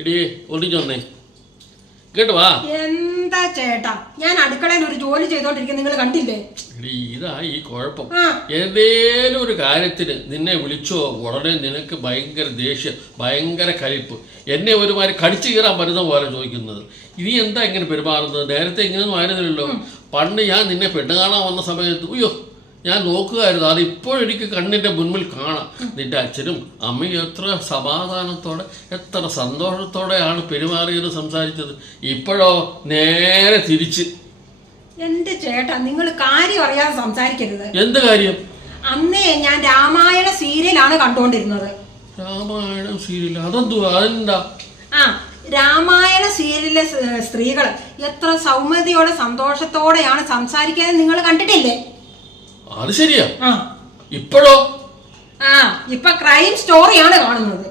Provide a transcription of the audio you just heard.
എടി ഒളിഞ്ഞൊന്നേ കേട്ട് വാ. എന്താ ചേട്ടാ, ഞാൻ അടുക്കളയിൽ ഒരു ജോലി ചെയ്തോണ്ടിരിക്കുന്ന നിങ്ങൾ കണ്ടില്ലേ? എടി ഇതാ ഈ കുഴപ്പം. ഏതേലും ഒരു കാര്യത്തിന് നിന്നെ വിളിച്ചോ ഉടനെ നിനക്ക് ഭയങ്കര ദേഷ്യം, ഭയങ്കര കലിപ്പ്, എന്നെ ഒരുമാതിരി കടിച്ചു കീറാൻ പറ്റുന്ന പോലെ ചോദിക്കുന്നത്. ഇനി എന്താ ഇങ്ങനെ പെരുമാറുന്നത്? നേരത്തെ ഇങ്ങനെയൊന്നും ആയിരുന്നില്ലല്ലോ. പണ്ട് ഞാൻ നിന്നെ പെണ്ണ് കാണാൻ വന്ന സമയത്ത് അയ്യോ ഞാൻ നോക്കുകയായിരുന്നു. അത് ഇപ്പോഴെനിക്ക് കണ്ണിൻ്റെ മുൻപിൽ കാണാം. നിന്റെ അച്ഛനും അമ്മയും എത്ര സമാധാനത്തോടെ എത്ര സന്തോഷത്തോടെയാണ് പെരുമാറിയത്, സംസാരിച്ചത്. ഇപ്പോഴോ നേരെ തിരിച്ച്. എന്റെ ചേട്ടാ, നിങ്ങൾ കാര്യം അറിയാതെ സംസാരിക്കരുത്. എന്ത് കാര്യം? അന്നേ ഞാൻ രാമായണ സീരിയലാണ് കണ്ടുകൊണ്ടിരുന്നത്. രാമായണം സീരിയൽ? അതെന്തുവാ? അതെന്താ? രാമായണ സീരിയലിലെ സ്ത്രീകൾ എത്ര സൗമ്യതയോടെ സന്തോഷത്തോടെയാണ് സംസാരിക്കുന്നത് നിങ്ങൾ കണ്ടിട്ടില്ലേ? അത് ശരിയാ. ഇപ്പോഴോ? ഇപ്പൊ ക്രൈം സ്റ്റോറിയാണ് കാണുന്നത്.